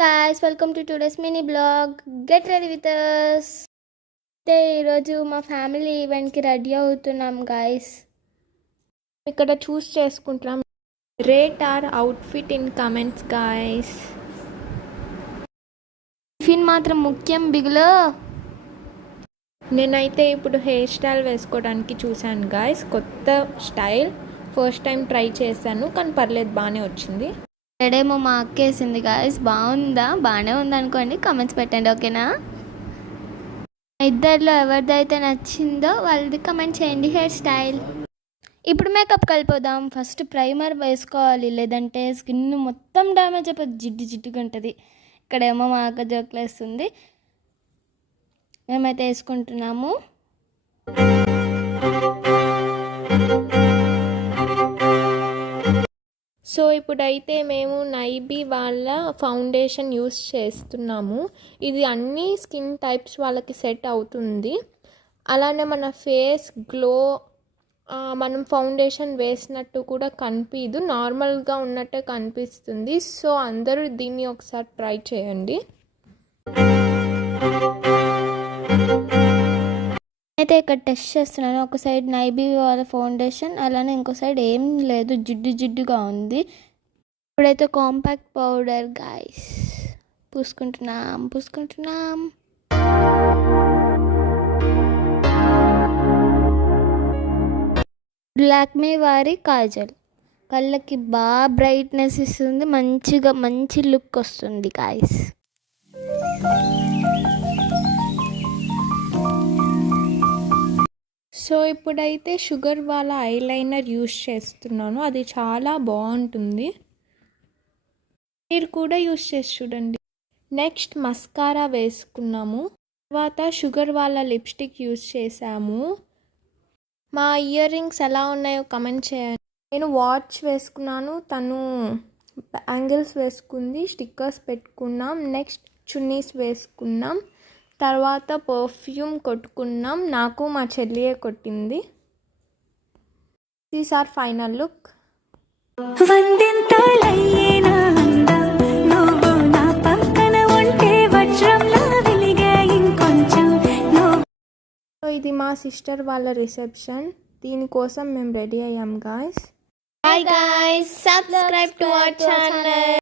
guys, welcome to today's mini blog. Get ready with us. ఈరోజు మా family ఈవెంట్కి ready అవుతున్నాం గాయస్. ఇక్కడ చూస్ చేసుకుంటున్నాం. Rate our outfit in comments guys. Tiffin మాత్రం ముఖ్యం బిగులో. నేనైతే ఇప్పుడు హెయిర్ స్టైల్ వేసుకోవడానికి చూశాను గాయస్. కొత్త స్టైల్ ఫస్ట్ టైం ట్రై చేశాను, కానీ పర్లేదు, బాగానే వచ్చింది. ఏడేమో మా అక్క వేసింది గాయస్. బాగుందా? బాగానే ఉంది అనుకోండి, కమెంట్స్ పెట్టండి, ఓకేనా? ఇద్దరిలో ఎవరిదైతే నచ్చిందో వాళ్ళది కమెంట్ చేయండి. Hair style. ఇప్పుడు మేకప్ కలిపోదాం. ఫస్ట్ ప్రైమర్ వేసుకోవాలి, లేదంటే స్కిన్ మొత్తం డ్యామేజ్ అయిపోతుంది, జిడ్డుగా ఉంటుంది. ఇక్కడేమో మా అక్క జోకులు వేస్తుంది. మేమైతే వేసుకుంటున్నాము. సో ఇప్పుడైతే మేము నైబీ వాళ్ళ ఫౌండేషన్ యూస్ చేస్తున్నాము. ఇది అన్ని స్కిన్ టైప్స్ వాళ్ళకి సెట్ అవుతుంది. అలానే మన ఫేస్ గ్లో, మనం ఫౌండేషన్ వేసినట్టు కూడా కనిపించదు, నార్మల్గా ఉన్నట్టే కనిపిస్తుంది. సో అందరూ దీన్ని ఒకసారి ట్రై చేయండి. అయితే ఇక్కడ టెస్ట్ చేస్తున్నాను. ఒక సైడ్ నైబీ వాళ్ళ ఫౌండేషన్, అలానే ఇంకో సైడ్ ఏం లేదు, జిడ్డుగా ఉంది. ఇప్పుడైతే కాంపాక్ట్ పౌడర్ గాయస్ పూసుకుంటున్నాం. లాక్మే వారి కాజల్ కళ్ళకి బాగా బ్రైట్నెస్ ఇస్తుంది, మంచి లుక్ వస్తుంది గాయస్. సో ఇప్పుడైతే షుగర్ వాళ్ళ ఐలైనర్ యూస్ చేస్తున్నాను. అది చాలా బాగుంటుంది, మీరు కూడా యూస్ చేసి చూడండి. నెక్స్ట్ మస్కారా వేసుకున్నాము. తర్వాత షుగర్ వాళ్ళ లిప్స్టిక్ యూస్ చేసాము. మా ఇయర్ రింగ్స్ ఎలా ఉన్నాయో కమెంట్ చేయండి. నేను వాచ్ వేసుకున్నాను, తను బ్యాంగిల్స్ వేసుకుంది, స్టిక్కర్స్ పెట్టుకున్నాం. నెక్స్ట్ చున్నీస్ వేసుకున్నాం. తర్వాత పర్ఫ్యూమ్ కొట్టుకున్నాం. నాకు మా చెల్లియే కొట్టింది. These are final look. ఇది మా సిస్టర్ వాళ్ళ రిసెప్షన్. దీనికోసం మేము రెడీ అయ్యాం guys. Hi guys, subscribe to our channel.